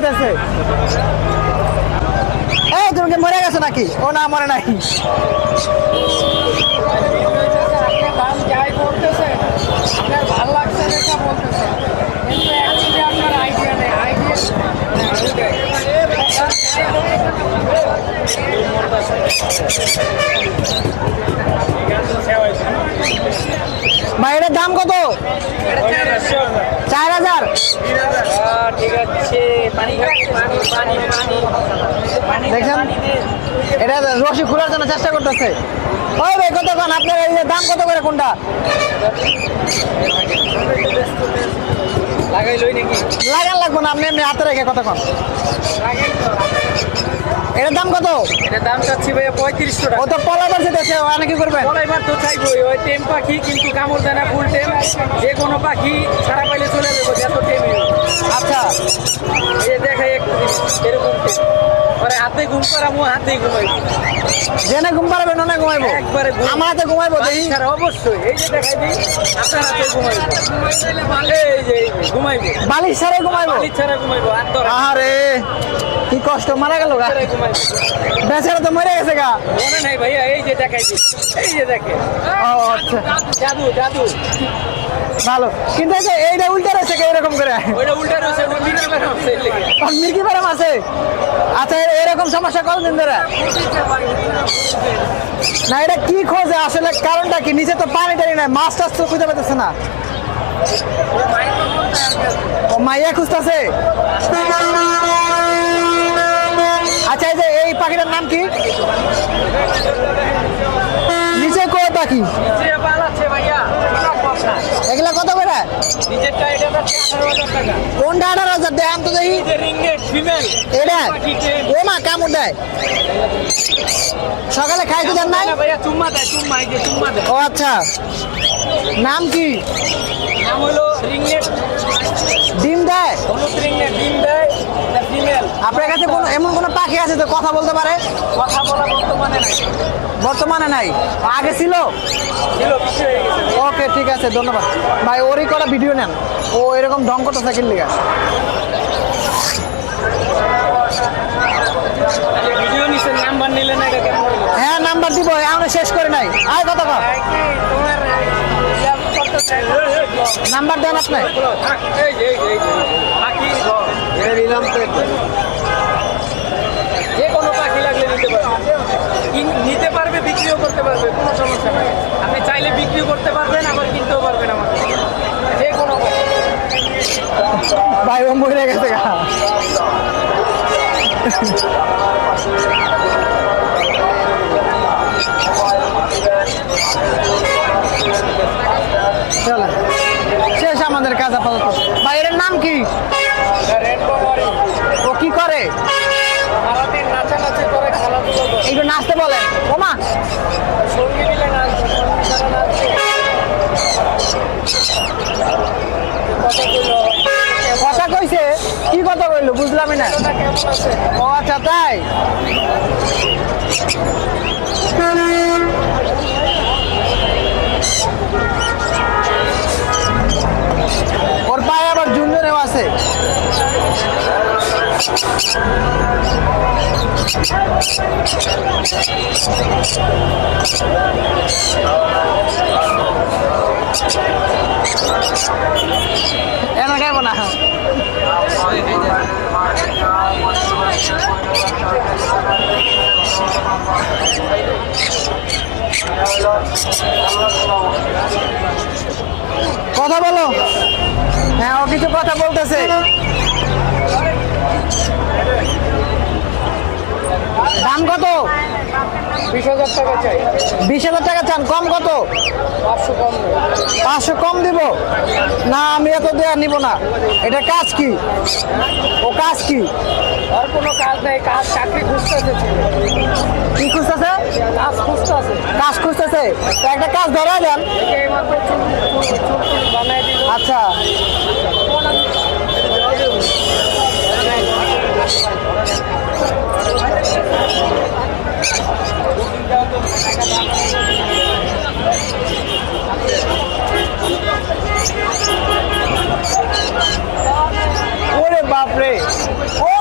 দেখাতেছে। এই তুমি কি মরে গেছো নাকি? ও না, মরে নাই। দাম যাই করতেছে আপনার ভালো লাগছে দেখা বলতেছে, কিন্তু অ্যাকচুয়ালি আপনার আইডিয়া নেই। ভাই এটার দাম কত? 4000। ঠিক আছে, দেখছেন এটা রশি খোলার জন্য চেষ্টা করতেছে। ওই ভাই কতক্ষণ আপনার এই যে দাম কত করে কোনটা? লাগান লাগবো না, আপনি এমনি হাতে রেখে কতক্ষণ? এটার দাম কত? এটার দাম চাচ্ছি ভাইয়া 3500 টাকা। ও তো পলাবার যেতেছে, ওখানে কি করবেন? পলাইবার তো চাইবই, ওই টেম পাখি কিন্তু কামড় দেয় না, ফুল টেম। যে কোনো পাখি ছাড়া পাইলে চলে যাবো, এত টেমই। আচ্ছা, এই দেখাই একটু এরকম টেম, পরে হাতে ঘুম পাড়াবো, হাতেই ঘুমাইবো। জেনে ঘুম পারবেন না ঘুমাইবো? একবারে আমার হাতে ঘুমাইবো দেখি। ছাড়া অবশ্যই, এই যে দেখাই দিই, আপনার হাতে ঘুমাইবো। এই যে ঘুমাইবো, বালিশ ছাড়াই ঘুমাইবো? বালিশ ছাড়া ঘুমাইবো, আর তো আরে কি কষ্ট, মারা গেল গা। ঘুমাইবো। বেচারা তো মরে গেছে গা। মনে নাই ভাইয়া, এই যে দেখাই দিই, এই যে দেখে ও আচ্ছা, জাদু জাদু। ভালো। কিন্তু এই যে এইটা উল্টা রয়েছে কে এরকম করে? ওইটা উল্টা রয়েছে, ওটা মির্গি বের হচ্ছে এর লেগে। মির্কি ফার্ম আছে? আচ্ছা, এরকম সমস্যা কতদিন ধরে? না এটা কি খোঁজে আসলে, কারণটা কি? নিচে তো পানি টানি নাই, মাছ টাছ তো খুঁজে পেতেছে না। ও মাইয়া খুঁজতেছে। আচ্ছা, এই যে এই পাখিটার নাম কি? নিচে কয় পাখি? নিচে বাল আছে ভাইয়া, এগুলা কত করে? নিচেরটা এটা হচ্ছে 18,000 টাকা। কোনটা 18,000 দেয়? আম তো দেখি এই যে রিংনেট ফিমেল এটা। পাখিতে। ও মা, কামড় দেয়। সকালে খাইতে দেন নাই? না ভাইয়া, চুম্মা দেয়, চুম্মা, এই যে চুম্মা দেয়। ও আচ্ছা, নাম কি? নাম হলো রিংনেট। ডিম দেয়? হলুদ রিংনেট ডিম দেয়, এটা ফিমেল। আপনার কাছে কোনো এমন কোনো পাখি আছে যে কথা বলতে পারে? কথা বলা বর্তমানে নাই, বর্তমানে নাই, আগে ছিল। ছিল কিছু হয়ে গেছে। ওকে, ঠিক আছে, ধন্যবাদ ভাই। ওরই করা ভিডিও নেন, ও এরকম ঢং করতে সাইকেল লিগা। ভিডিও নিছেন, নাম্বার নিলে না, এটা কেমন হলো? হ্যাঁ, নাম্বার দিব, আমরা শেষ করে নাই। আয় কথা কর, তোমার ইয়া করতে চাই। নাম্বার দেন আপনি। এই যে পাখি যে কোনো পাখি লাগলে নিতে পারবে, নিতে পারবে, বিক্রিও করতে পারবে, কোনো সমস্যা নেই। আপনি চাইলে বিক্রিও করতে পারবেন, আবার কিনতেও পারবেন আমার কাছে। যে কোনো পাখি। ভাই ও মরে গেছে গা। চলেন, শেষ আমাদের কাজ আপাতত। ভাই এর নাম কি? রেনবো মরি। ও কি করে? সারাদিন নাচানাচি করে, খেলাধুলো করে। একটু নাচতে বলেন। ওমা, সঙ্গী দিলে নাচবে, সঙ্গী ছাড়া নাচবে। কথা কইছে? কি কথা কইলো বুঝলামই না। কথা কেমন আছে? ও আচ্ছা, তাই? ওর পায়ে আবার ঝুনঝুনেও আছে। এনা খাইব না। কথা বলো। হ্যাঁ, ও কিছু কথা বলতেছে। দাম কত? 20,000 টাকা চাই। 20,000 টাকা চান? কম কত? 500 কম নেই। 500 কম দিব না, আমি এত দেয়া নিব না। এটা কাজ কি? ও কাজ কি? আর কোনো কাজ নেই, কাজ চাকরি খুঁজতেছে। কি খুঁজতেছে? কাজ খুঁজতেছে। কাজ খুঁজতেছে? তো একটা কাজ ধরা দেন। এইমাত্র চুল বানাই দিল। আচ্ছা, ওরে বাপরে, ও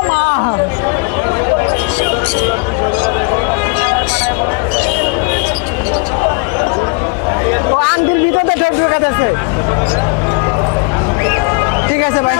ও আংটির ভিতরে ঠোক ঢোকাতেছে। ঠিক আছে ভাই।